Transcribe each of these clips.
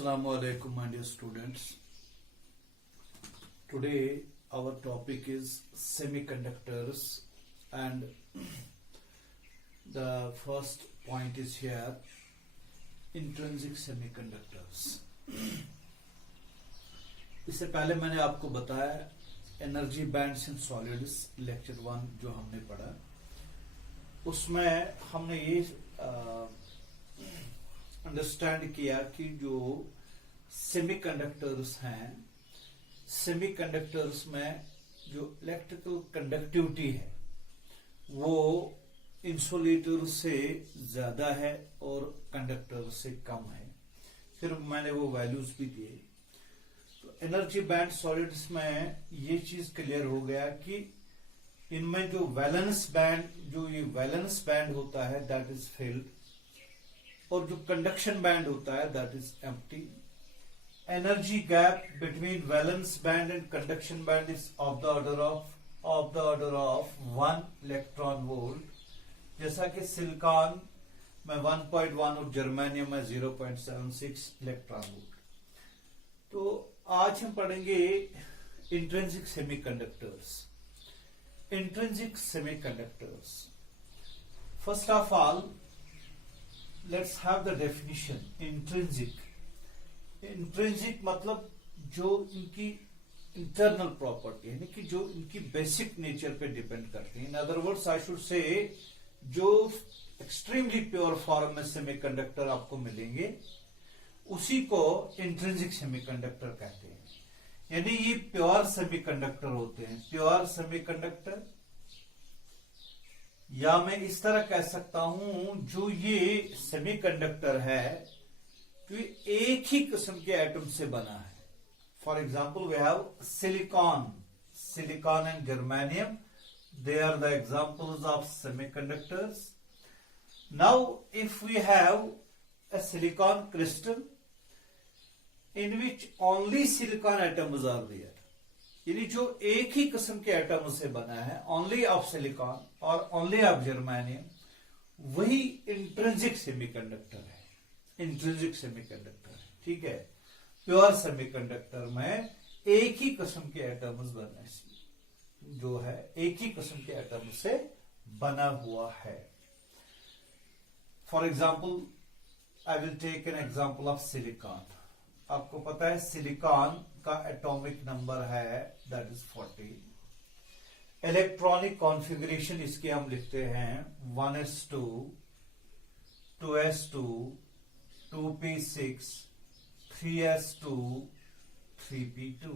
Assalamu alaikum, my dear students. Today our topic is semiconductors, and the first point is here intrinsic semiconductors. इससे पहले मैंने आपको बताया energy bands in solids lecture 1 जो हमने पढ़ा, उसमें हमने ये अंडरस्टैंड किया कि जो सेमीकंडक्टर्स हैं, सेमीकंडक्टर्स में जो इलेक्ट्रिकल कंडक्टिविटी है वो इंसुलेटर से ज्यादा है और कंडक्टर से कम है। फिर मैंने वो वैल्यूज भी दिए। तो एनर्जी बैंड सॉलिड्स में ये चीज क्लियर हो गया कि इनमें जो वैलेंस बैंड होता है दैट इज फिल्ड, और जो कंडक्शन बैंड होता है that is empty. Energy gap between valence band and conduction band is of the order of 1 electron volt. जैसा कि सिलिकॉन में 1.1 और जर्मेनियम में 0.76 इलेक्ट्रॉन वोल्ट। तो आज हम पढ़ेंगे intrinsic semiconductors. Intrinsic semiconductors, first of all let's have the definition. Intrinsic मतलब जो इनकी इंटरनल प्रॉपर्टी यानी कि जो इनकी बेसिक नेचर पे डिपेंड करती है। In other words I should say जो एक्सट्रीमली प्योर फॉर्म में सेमीकंडक्टर आपको मिलेंगे उसी को इंट्रिंसिक सेमीकंडक्टर कहते हैं। यानी ये प्योर सेमीकंडक्टर होते हैं। प्योर सेमीकंडक्टर, या मैं इस तरह कह सकता हूं जो ये सेमीकंडक्टर है तो ये एक ही किस्म के एटम से बना है। For example we have silicon and germanium, they are the examples of semiconductors. Now if we have a silicon crystal in which only silicon atoms are there, यानी जो एक ही किस्म के एटम से बना है, ओनली ऑफ सिलिकॉन और only of germanium, वही इंट्रिंसिक सेमीकंडक्टर है। इंट्रिंसिक सेमीकंडक्टर, ठीक है। प्योर सेमीकंडक्टर में एक ही किस्म के एटम्स बने, जो है एक ही किस्म के एटम से बना हुआ है। For example I will take an example of silicon. आपको पता है सिलिकॉन का एटॉमिक नंबर है दैट इज 40। इलेक्ट्रॉनिक कॉन्फ़िगरेशन इसके हम लिखते हैं 1s2, 2s2, 2p6, 3s2, 3p2,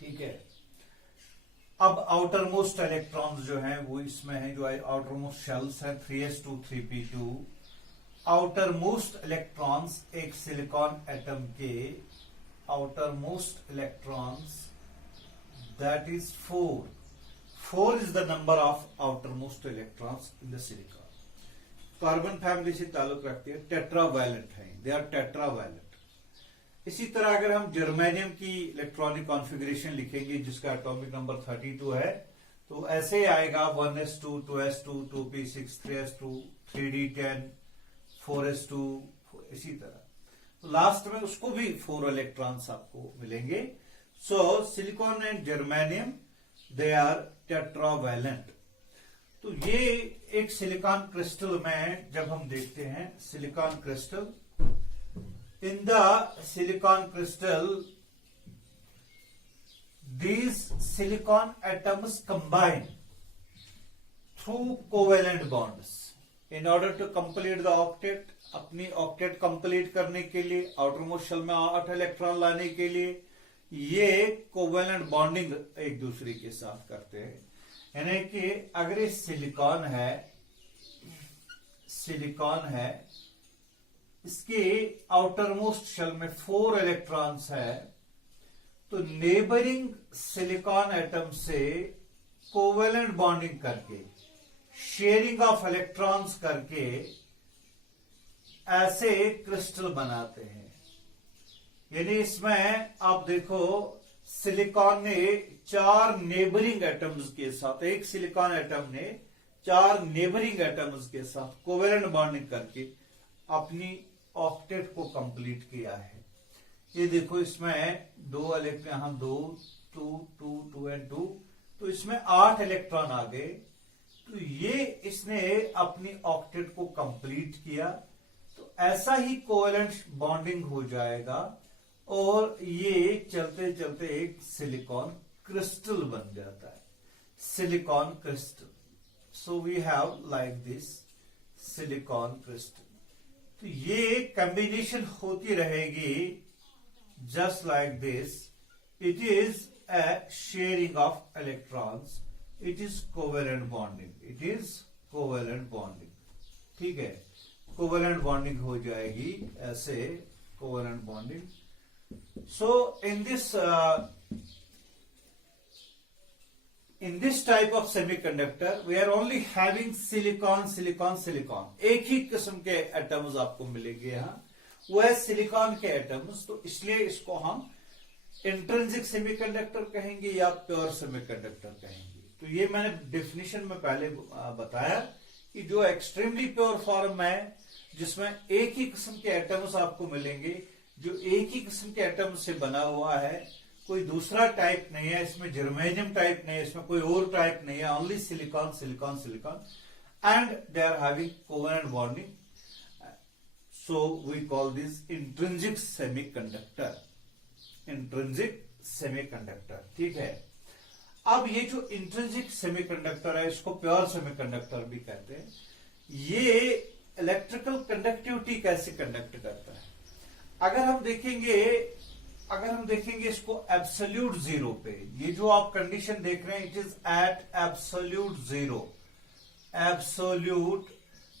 ठीक है। अब आउटर मोस्ट इलेक्ट्रॉन्स जो हैं वो इसमें हैं, जो आउटर मोस्ट शेल्स हैं 3s2, 3p2। Outer most electrons एक सिलिकॉन एटम के outer most electrons that is 4 is the number of outer most electrons in the silicon. Carbon family से ताल्लुक रखते हैं, टेट्रावैलेंट है, दे आर टेट्रावैलेंट। इसी तरह अगर हम जर्मेनियम की इलेक्ट्रॉनिक कॉन्फ़िगरेशन लिखेंगे जिसका एटॉमिक नंबर 32 है, तो ऐसे आएगा 1s2, 2s2, 2p6, 3s2, 3d10, 4s2, इसी तरह। तो लास्ट में उसको भी 4 इलेक्ट्रॉन्स आपको मिलेंगे। So silicon and germanium they are tetravalent. तो ये एक सिलिकॉन क्रिस्टल में जब हम देखते हैं silicon crystal, in the silicon crystal these silicon atoms combine through covalent bonds in order to complete the octet। अपनी ऑक्टेट कंप्लीट करने के लिए, आउटर मोस्ट शेल में 8 इलेक्ट्रॉन लाने के लिए ये कोवेलेंट बॉन्डिंग एक दूसरे के साथ करते हैं। यानी कि अगर ये सिलिकॉन है, इसके आउटर मोस्ट शेल में 4 इलेक्ट्रॉन्स है, तो नेबरिंग सिलिकॉन एटम से कोवेलेंट बॉन्डिंग करके, शेयरिंग ऑफ इलेक्ट्रॉन्स करके ऐसे क्रिस्टल बनाते हैं। यानी इसमें आप देखो सिलिकॉन ने 4 नेबरिंग एटम्स के साथ, एक सिलिकॉन एटम ने 4 नेबरिंग एटम्स के साथ कोवेलेंट बॉन्डिंग करके अपनी ऑक्टेट को कंप्लीट किया है। ये देखो इसमें दो इलेक्ट्रॉन, यहां 2 2 2 2 एंड 2, तो इसमें 8 इलेक्ट्रॉन आ गए। तो ये इसने अपनी ऑक्टेट को कंप्लीट किया। तो ऐसा ही कोवेलेंट बॉन्डिंग हो जाएगा और ये चलते चलते एक सिलिकॉन क्रिस्टल बन जाता है, silicon crystal. So we have like this silicon crystal. तो ये कॉम्बिनेशन होती रहेगी just like this. It is a sharing of electrons. It is covalent bonding. It is covalent bonding. ठीक है, covalent bonding हो जाएगी ऐसे, covalent bonding. So in this type of semiconductor we are only having silicon silicon silicon. एक ही किस्म के atoms आपको मिलेंगे यहाँ, वो है सिलिकॉन के एटम्स। तो इसलिए इसको हम इंट्रिंसिक सेमीकंडक्टर कहेंगे या प्योर सेमीकंडक्टर कहेंगे। तो ये मैंने डेफिनेशन में पहले बताया कि जो एक्सट्रीमली प्योर फॉर्म है जिसमें एक ही किस्म के एटम्स आपको मिलेंगे, जो एक ही किस्म के एटम से बना हुआ है, कोई दूसरा टाइप नहीं है, इसमें जर्मेनियम टाइप नहीं है, इसमें कोई और टाइप नहीं है, only silicon silicon silicon, and they are having covalent bonding. So we call this intrinsic semiconductor, intrinsic semiconductor। ठीक है, अब ये जो इंट्रिंसिक सेमीकंडक्टर है इसको प्योर सेमीकंडक्टर भी कहते हैं। ये इलेक्ट्रिकल कंडक्टिविटी कैसे कंडक्ट करता है? अगर हम देखेंगे इसको एब्सोल्यूट जीरो पे, ये जो आप कंडीशन देख रहे हैं it is at absolute zero, absolute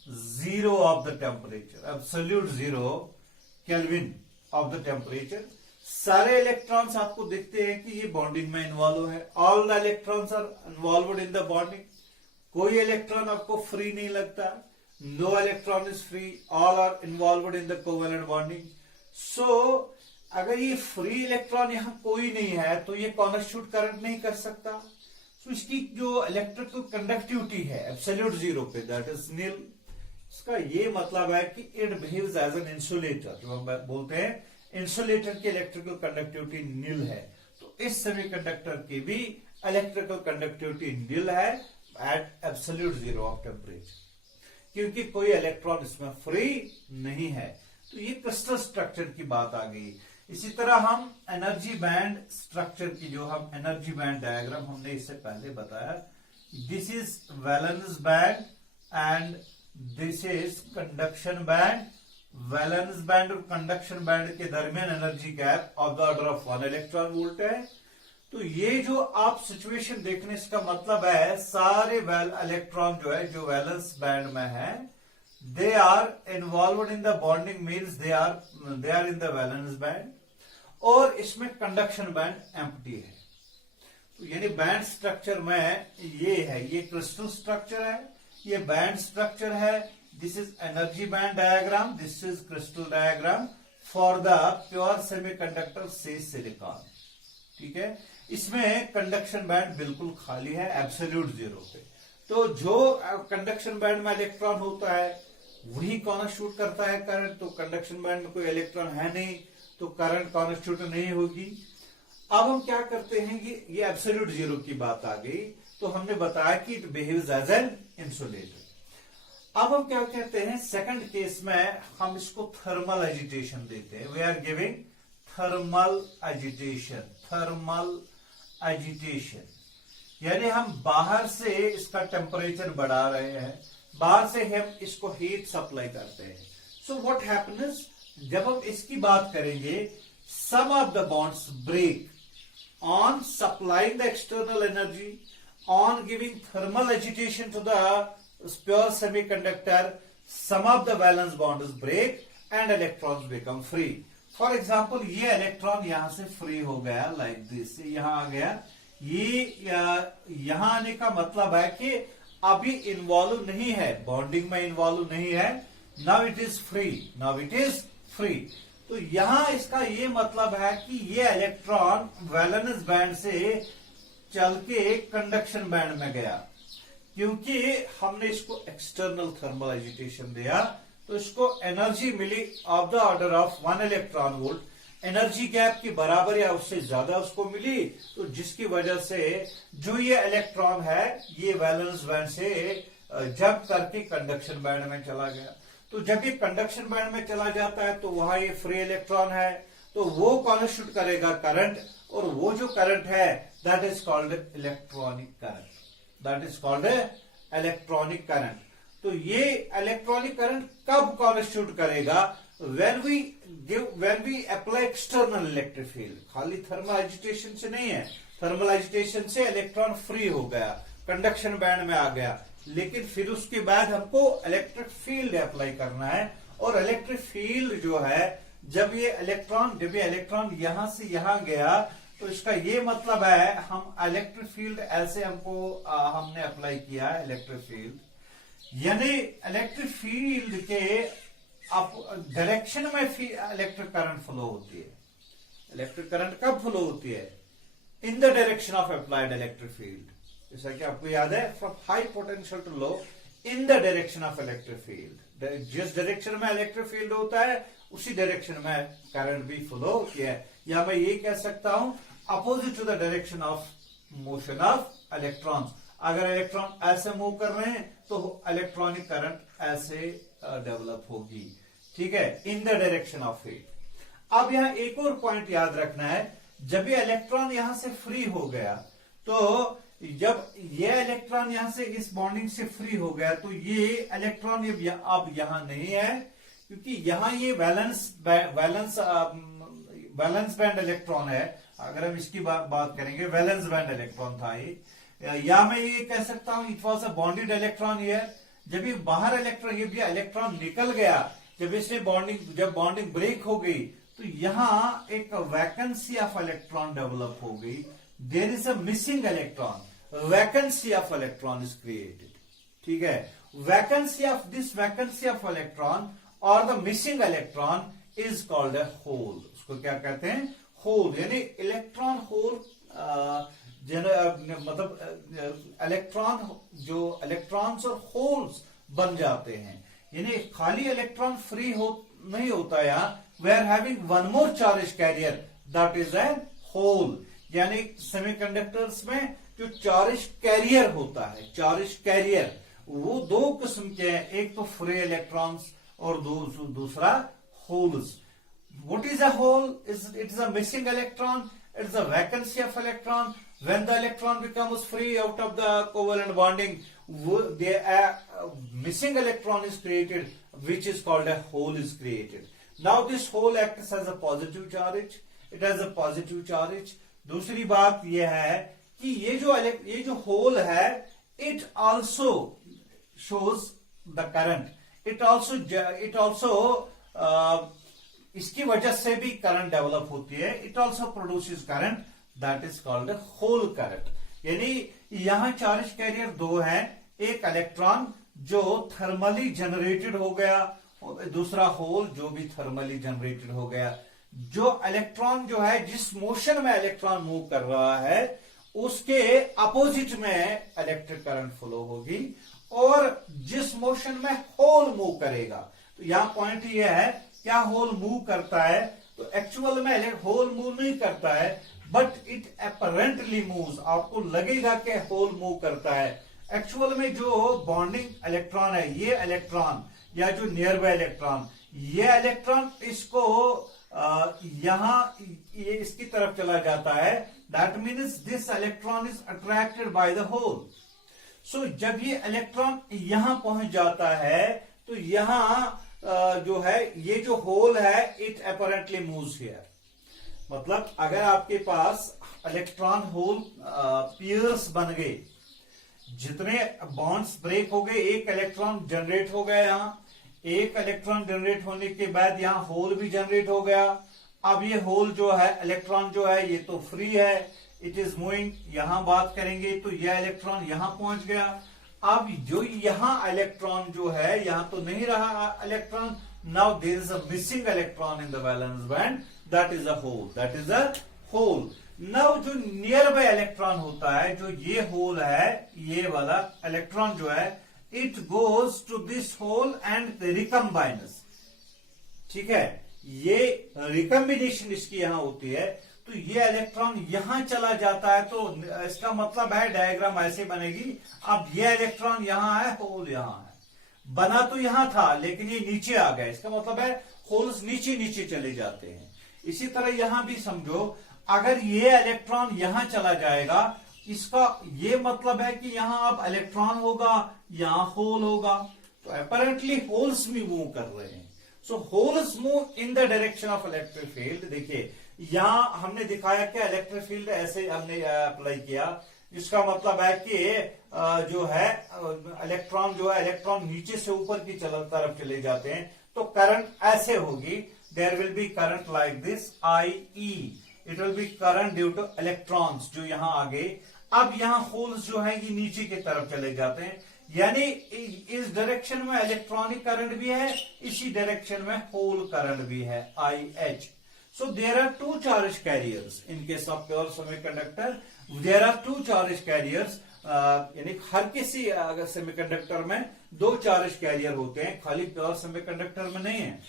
zero of the temperature, absolute zero kelvin of the temperature. सारे इलेक्ट्रॉन्स आपको दिखते हैं कि ये बॉन्डिंग में इन्वॉल्व है, all the electrons are involved in the bonding. कोई इलेक्ट्रॉन आपको फ्री नहीं लगता, no electron is free, all are involved in the covalent bonding. So अगर ये फ्री इलेक्ट्रॉन यहां कोई नहीं है तो ये कॉन्स्टिट्यूट करंट नहीं कर सकता। तो इसकी जो इलेक्ट्रिकल कंडक्टिविटी है एब्सोल्यूट जीरो पे, दैट इज नील। इसका ये मतलब है कि it behaves as an insulator, जो हम बोलते हैं इंसुलेटर की इलेक्ट्रिकल कंडक्टिविटी नील है। तो इस सेमीकंडक्टर की भी इलेक्ट्रिकल कंडक्टिविटी नील है at absolute zero of temperature, क्योंकि कोई इलेक्ट्रॉन इसमें फ्री नहीं है। तो ये क्रिस्टल स्ट्रक्चर की बात आ गई। इसी तरह हम एनर्जी बैंड स्ट्रक्चर की, जो हम एनर्जी बैंड डायग्राम हमने इससे पहले बताया, this is valence band and this is conduction band. Valence band और कंडक्शन बैंड के दरमियान energy gap of the order of 1 electron volt है। तो ये जो आप सिचुएशन देखने, इसका मतलब है सारे इलेक्ट्रॉन जो है जो वैलेंस बैंड में है, they are involved in the bonding, means they are in the valence band, और इसमें कंडक्शन बैंड एम्प्टी है। तो यानी बैंड स्ट्रक्चर में ये है, ये क्रिस्टल स्ट्रक्चर है, ये बैंड स्ट्रक्चर है। This is energy band diagram, this is crystal diagram for the pure semiconductor से सिलिकॉन। ठीक है, इसमें कंडक्शन बैंड बिल्कुल खाली है एब्सोल्यूट जीरो पे। तो जो कंडक्शन बैंड में इलेक्ट्रॉन होता है वही कॉन्स्टिट्यूट करता है करंट। तो कंडक्शन बैंड में कोई इलेक्ट्रॉन है नहीं तो करंट कॉन्स्टिट्यूट नहीं होगी। अब हम क्या करते हैं कि ये एब्सोल्यूट जीरो की बात आ गई, तो हमने बताया कि it behaves as an insulator. अब हम क्या कहते हैं, सेकंड केस में हम इसको थर्मल एजिटेशन देते हैं। We are giving thermal agitation, thermal agitation यानी हम बाहर से इसका टेम्परेचर बढ़ा रहे हैं, बाहर से हम इसको हीट सप्लाई करते हैं। सो व्हाट हैपेंस, जब हम इसकी बात करेंगे, some of the bonds break on supplying the external energy, on giving thermal agitation to the pure semiconductor, some of the valence bonds break and electrons become free. For example, ये electron यहां से free हो गया like this, यहां आ गया। ये यहां आने का मतलब है कि अभी इन्वॉल्व नहीं है, बॉन्डिंग में इन्वॉल्व नहीं है। Now it is free, now it is free. तो यहां इसका ये मतलब है कि ये इलेक्ट्रॉन वैलेंस बैंड से चल के कंडक्शन बैंड में गया, क्योंकि हमने इसको एक्सटर्नल थर्मल एजिटेशन दिया। तो इसको एनर्जी मिली of the order of 1 electron volt. Energy gap की बराबर या उससे ज्यादा उसको मिली, तो जिसकी वजह से जो ये इलेक्ट्रॉन है ये वैलेंस बैंड से जंप करके कंडक्शन बैंड में चला गया। तो जब ये कंडक्शन बैंड में चला जाता है तो वहां ये फ्री इलेक्ट्रॉन है, तो वो कॉन्स्टिट्यूट करेगा करंट, और वो जो करंट है that is called electronic current, that is called electronic current. तो ये इलेक्ट्रॉनिक करंट कब कॉन्स्टिट्यूट करेगा? When we apply external electric field. खाली थर्मल एजिटेशन से नहीं है, थर्मल एजिटेशन से इलेक्ट्रॉन फ्री हो गया, कंडक्शन बैंड में आ गया, लेकिन फिर उसके बाद हमको इलेक्ट्रिक फील्ड अप्लाई करना है। और इलेक्ट्रिक फील्ड जो है, जब ये इलेक्ट्रॉन यहां से यहां गया, तो इसका ये मतलब है हम इलेक्ट्रिक फील्ड ऐसे हमने अप्लाई किया है इलेक्ट्रिक फील्ड, यानी इलेक्ट्रिक फील्ड के डायरेक्शन में इलेक्ट्रिक करंट फ्लो होती है। इलेक्ट्रिक करंट कब फ्लो होती है? In the direction of applied electric field. जैसा कि आपको याद है, from high potential to low in the direction of electric field. जिस डायरेक्शन में इलेक्ट्रिक फील्ड होता है उसी डायरेक्शन में करंट भी फ्लो होती है। या मैं ये कह सकता हूं opposite to the direction of motion of electrons. अगर इलेक्ट्रॉन ऐसे मूव कर रहे हैं तो इलेक्ट्रॉनिक करंट ऐसे डेवलप होगी, ठीक है, in the direction of field. अब यहां एक और पॉइंट याद रखना है, जब ये इलेक्ट्रॉन यहां से फ्री हो गया, तो जब ये इलेक्ट्रॉन यहां से इस बॉन्डिंग से फ्री हो गया, तो ये इलेक्ट्रॉन अब यहां नहीं है, क्योंकि यहां ये वैलेंस बैंड इलेक्ट्रॉन है। अगर हम इसकी बात करेंगे, वैलेंस बैंड इलेक्ट्रॉन था ये, या मैं ये कह सकता हूं it was a bonded electron here. जब ये बाहर ये भी इलेक्ट्रॉन निकल गया, जब बॉन्डिंग ब्रेक हो गई, तो यहां एक वैकेंसी ऑफ इलेक्ट्रॉन डेवलप हो गई। There is a missing electron, vacancy of electron is created, ठीक है। वैकेंसी ऑफ इलेक्ट्रॉन और the missing electron is called a hole. उसको क्या कहते हैं? होल, यानी इलेक्ट्रॉन होल, मतलब इलेक्ट्रॉन जो इलेक्ट्रॉन्स और होल्स बन जाते हैं, यानी खाली इलेक्ट्रॉन फ्री नहीं होता यहां। We are having one more charge carrier, that is an hole. यानी सेमीकंडक्टर्स में जो चार्ज कैरियर होता है, चार्ज कैरियर, वो दो किस्म के हैं, एक तो फ्री इलेक्ट्रॉन्स और दूसरा holes. What is a hole? It is a missing electron. It is a vacancy of electron. When the electron becomes free out of the covalent bonding, missing electron is created, which is called a hole is created. Now this hole acts as a positive charge. It has a positive charge. दूसरी बात यह है कि ये जो whole है, it also shows the current. It also इसकी वजह से भी करंट डेवलप होती है। It also produces current, that is called hole current. यानी यहां चार्ज कैरियर दो हैं, एक इलेक्ट्रॉन जो थर्मली जनरेटेड हो गया, और दूसरा होल जो भी थर्मली जनरेटेड हो गया। जो इलेक्ट्रॉन जो है, जिस मोशन में इलेक्ट्रॉन मूव कर रहा है, उसके अपोजिट में इलेक्ट्रिक करंट फ्लो होगी, और जिस मोशन में होल मूव करेगा, तो यहां पॉइंट यह है, क्या होल मूव करता है? तो एक्चुअल में होल मूव नहीं करता है, बट इट अपरेंटली मूव्स। आपको लगेगा कि होल मूव करता है, एक्चुअल में जो बॉन्डिंग इलेक्ट्रॉन है, ये इलेक्ट्रॉन या जो नियर बाय इलेक्ट्रॉन, ये इलेक्ट्रॉन इसको ये इसकी तरफ चला जाता है। That means this electron is attracted by the hole. So जब ये इलेक्ट्रॉन यहां पहुंच जाता है, तो यहां जो है, ये जो होल है, इट अपरेंटली मूव्स हियर। मतलब अगर आपके पास इलेक्ट्रॉन होल पेयर्स बन गए, जितने बॉन्ड्स ब्रेक हो गए, एक इलेक्ट्रॉन जनरेट हो गया, यहां एक इलेक्ट्रॉन जनरेट होने के बाद यहां होल भी जनरेट हो गया। अब ये होल जो है, इलेक्ट्रॉन जो है, ये तो फ्री है, इट इज मूविंग। यहां बात करेंगे तो यह इलेक्ट्रॉन यहां पहुंच गया। अब जो यहां इलेक्ट्रॉन जो है, यहां तो नहीं रहा electron, now there is a missing electron in the valence band, that is a hole, that is a hole. Now जो नियर बाय इलेक्ट्रॉन होता है, जो ये होल है, ये वाला इलेक्ट्रॉन जो है, it goes to this hole and recombines. ठीक है, ये रिकम्बिनेशन इसकी यहां होती है, तो ये इलेक्ट्रॉन यहां चला जाता है, तो इसका मतलब है डायग्राम ऐसे बनेगी। अब ये इलेक्ट्रॉन यहां है, होल यहां है, बना तो यहां था लेकिन ये नीचे आ गया, इसका मतलब है होल्स नीचे नीचे चले जाते हैं। इसी तरह यहां भी समझो, अगर ये इलेक्ट्रॉन यहां चला जाएगा, इसका ये मतलब है कि यहां अब इलेक्ट्रॉन होगा, यहां होल होगा, तो अपेरेंटली होल्स भी मूव कर रहे हैं। So holes move in the direction of electric field. देखिए यहां हमने दिखाया कि इलेक्ट्रिक फील्ड ऐसे हमने अप्लाई किया, जिसका मतलब है कि जो है इलेक्ट्रॉन जो है, इलेक्ट्रॉन नीचे से ऊपर की तरफ चले जाते हैं, तो करंट ऐसे होगी, there will be current like this IE, it will be current due to electrons जो यहां आ गए। अब यहां होल्स जो है ये नीचे की तरफ चले जाते हैं, यानी इस डायरेक्शन में इलेक्ट्रॉनिक करंट भी है, इसी डायरेक्शन में होल करंट भी है IH। So there are two charge carriers in case of pure semiconductor. There are two charge carriers. यानी हर किसी अगर सेमीकंडक्टर में दो चार्ज कैरियर होते हैं, खाली प्योर सेमीकंडक्टर में नहीं है।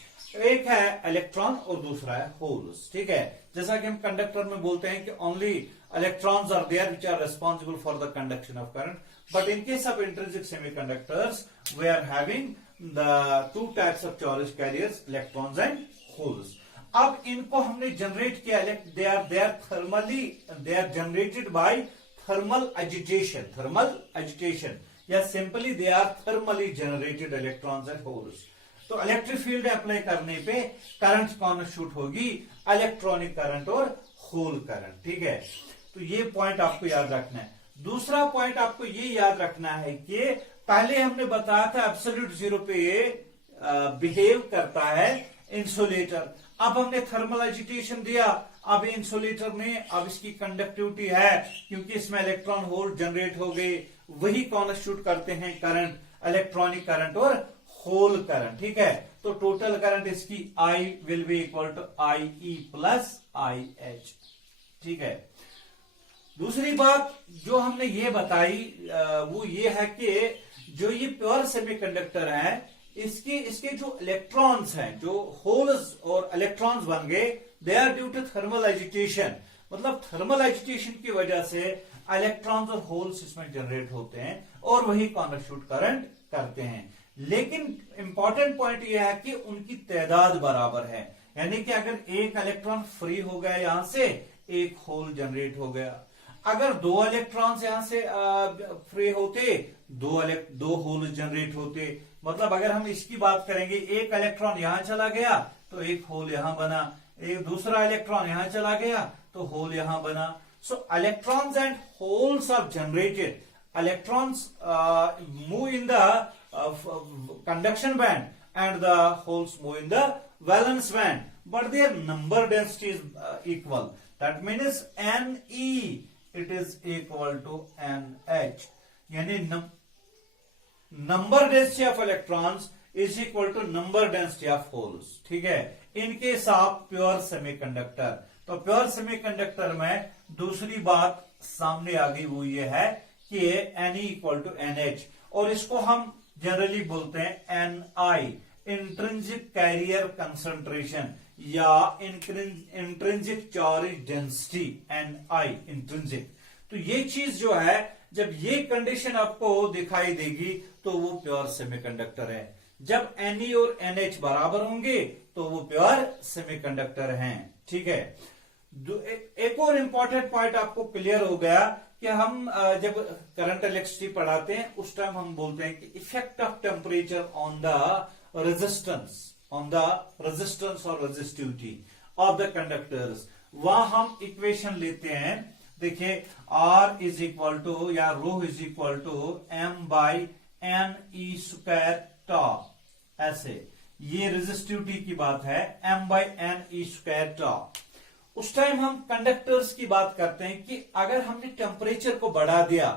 एक है इलेक्ट्रॉन और दूसरा है होल्स। ठीक है, जैसा कि हम कंडक्टर में बोलते हैं कि only electrons are there which are responsible for the conduction of current, but in case of intrinsic semiconductors we are having the two types of charge carriers, electrons and holes. अब इनको हमने generate किया, they are generated by thermal agitation, या simply they are thermally generated electrons and holes. तो electric field apply करने पे current कौन शूट होगी, इलेक्ट्रॉनिक करंट और होल करंट। ठीक है, तो ये पॉइंट आपको याद रखना है। दूसरा पॉइंट आपको ये याद रखना है कि पहले हमने बताया था एब्सोल्यूट जीरो पे ये बिहेव करता है इंसुलेटर। अब हमने थर्मल एजिटेशन दिया, अब इंसुलेटर में अब इसकी कंडक्टिविटी है, क्योंकि इसमें इलेक्ट्रॉन होल जनरेट हो गए, वही कॉन्स्टिट्यूट करते हैं करंट, इलेक्ट्रॉनिक करंट और होल करंट। ठीक है, तो टोटल करंट इसकी I will be equal to IE plus IH। ठीक है, दूसरी बात जो हमने ये बताई वो ये है कि जो ये प्योर सेमीकंडक्टर है, इसके जो इलेक्ट्रॉन्स हैं, जो होल्स और इलेक्ट्रॉन्स बन गए, they are due to thermal agitation. मतलब थर्मल एजिटेशन की वजह से इलेक्ट्रॉन्स और होल्स इसमें जनरेट होते हैं और वही कॉन्स्टिट्यूट करंट करते हैं। लेकिन इंपॉर्टेंट पॉइंट यह है कि उनकी तादाद बराबर है, यानी कि अगर एक इलेक्ट्रॉन फ्री हो गया यहां से, एक होल जनरेट हो गया। अगर दो इलेक्ट्रॉन्स यहां से फ्री होते, दो होल जनरेट होते। मतलब अगर हम इसकी बात करेंगे, एक इलेक्ट्रॉन यहां चला गया तो एक होल यहां बना, एक दूसरा इलेक्ट्रॉन यहां चला गया तो होल यहां बना। So electrons and holes are generated, electrons move in the conduction band and the holes move in the valence band, but their number density is equal. That means Ne it is equal to NH, यानी number density of electrons is equal to number density of holes। ठीक है, in case of pure semiconductor, तो pure semiconductor में दूसरी बात सामने आ गई, वो ये है कि Ne इक्वल टू NH, और इसको हम जनरली बोलते हैं Ni, इंट्रिंसिक कैरियर कंसंट्रेशन या intrinsic charge density, Ni intrinsic. तो ये चीज जो है, जब ये कंडीशन आपको दिखाई देगी तो वो प्योर सेमीकंडक्टर है। जब Ne और NH बराबर होंगे तो वो प्योर सेमीकंडक्टर हैं। ठीक है, एक और इंपॉर्टेंट पॉइंट आपको क्लियर हो गया कि हम जब करंट इलेक्ट्रिसिटी पढ़ाते हैं उस टाइम हम बोलते हैं कि effect of temperature on the resistance और रेजिस्टिविटी ऑफ द कंडक्टर्स। वहां हम इक्वेशन लेते हैं, देखिए R इज इक्वल टू या rho is equal to M/N E² tau, ऐसे ये रेजिस्टिविटी की बात है, M/N E² टॉ। उस टाइम हम कंडक्टर्स की बात करते हैं कि अगर हमने टेम्परेचर को बढ़ा दिया,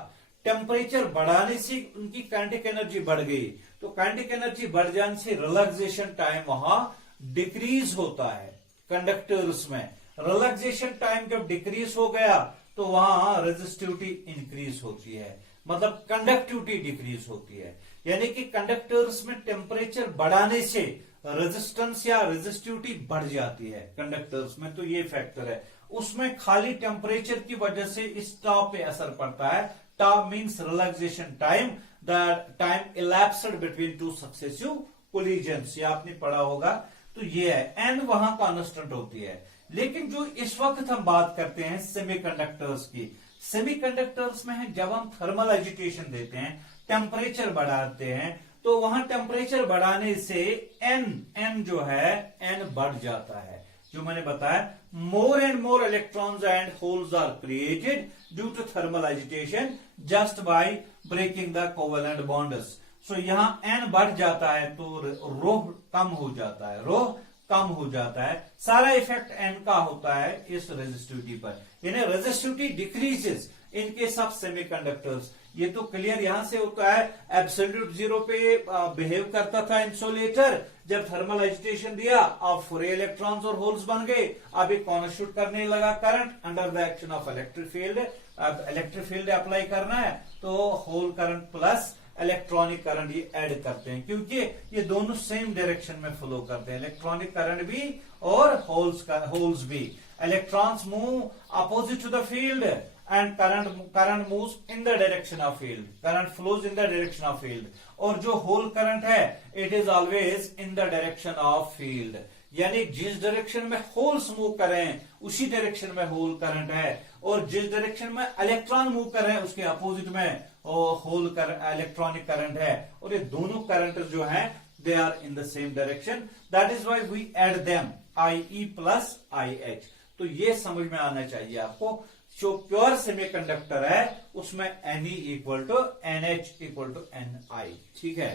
टेम्परेचर बढ़ाने से उनकी काइनेटिक एनर्जी बढ़ गई, तो काइनेटिक एनर्जी बढ़ जाने से रिलैक्सेशन टाइम वहां डिक्रीज होता है। कंडक्टर्स में रिलैक्सेशन टाइम जब डिक्रीज हो गया तो वहां रेजिस्टिविटी इंक्रीज होती है, मतलब कंडक्टिविटी डिक्रीज होती है। यानी कि कंडक्टर्स में टेम्परेचर बढ़ाने से रेजिस्टेंस या रेजिस्टिविटी बढ़ जाती है कंडक्टर्स में, तो ये फैक्टर है। उसमें खाली टेम्परेचर की वजह से इस टाउ पे असर पड़ता है। Tau means relaxation time, the time elapsed between two successive collisions, ये आपने पढ़ा होगा। तो ये है, एन वहां कांस्टेंट होती है। लेकिन जो इस वक्त हम बात करते हैं सेमीकंडक्टर्स की, सेमीकंडक्टर्स में है जब हम थर्मल एजिटेशन देते हैं, टेम्परेचर बढ़ाते हैं, तो वहां टेम्परेचर बढ़ाने से एन जो है एन बढ़ जाता है। जो मैंने बताया, more and more electrons and holes are created due to thermal agitation just by breaking the covalent bonds. So यहां एन बढ़ जाता है तो रो कम हो जाता है, रो कम हो जाता है। सारा इफेक्ट एन का होता है इस रेजिस्टिविटी पर, यानी resistivity decreases in case of semiconductors. ये तो क्लियर यहां से होता है। एब्सोल्यूट जीरो पे बिहेव करता था इंसुलेटर, जब थर्मल एजिटेशन दिया अब फ्री इलेक्ट्रॉन्स और होल्स बन गए। अब ये कॉन्स्टिट्यूट करने लगा current under the action of electric field. अब इलेक्ट्रिक फील्ड अप्लाई करना है तो hole current plus electronic current ये ऐड करते हैं, क्योंकि ये दोनों सेम डायरेक्शन में फ्लो करते हैं, इलेक्ट्रॉनिक करंट भी और होल्स भी। Electrons move opposite to the field and current moves in the direction of field, current flows in the direction of field. और जो होल करंट है it is always in the direction of field, यानी जिस direction में holes move कर रहे हैं उसी डायरेक्शन में होल करंट है, और जिस डायरेक्शन में इलेक्ट्रॉन मूव कर रहे हैं उसके अपोजिट में होल इलेक्ट्रॉनिक करंट है। और ये दोनों करंट जो हैं they are in the same direction, that is why we add them IE plus IH। तो ये समझ में आना चाहिए आपको। जो प्योर सेमीकंडक्टर है उसमें Ne equal to NH equal to Ni। ठीक है,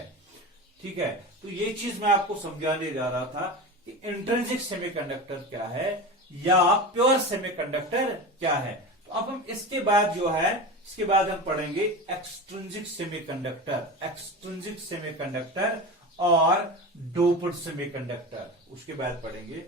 ठीक है। तो ये चीज मैं आपको समझाने जा रहा था कि इंट्रिंसिक सेमीकंडक्टर क्या है या प्योर सेमीकंडक्टर क्या है। तो अब हम इसके बाद जो है, इसके बाद हम पढ़ेंगे एक्सट्रिंसिक सेमीकंडक्टर, एक्सट्रिंसिक सेमीकंडक्टर और डोप्ड सेमीकंडक्टर, उसके बाद पढ़ेंगे।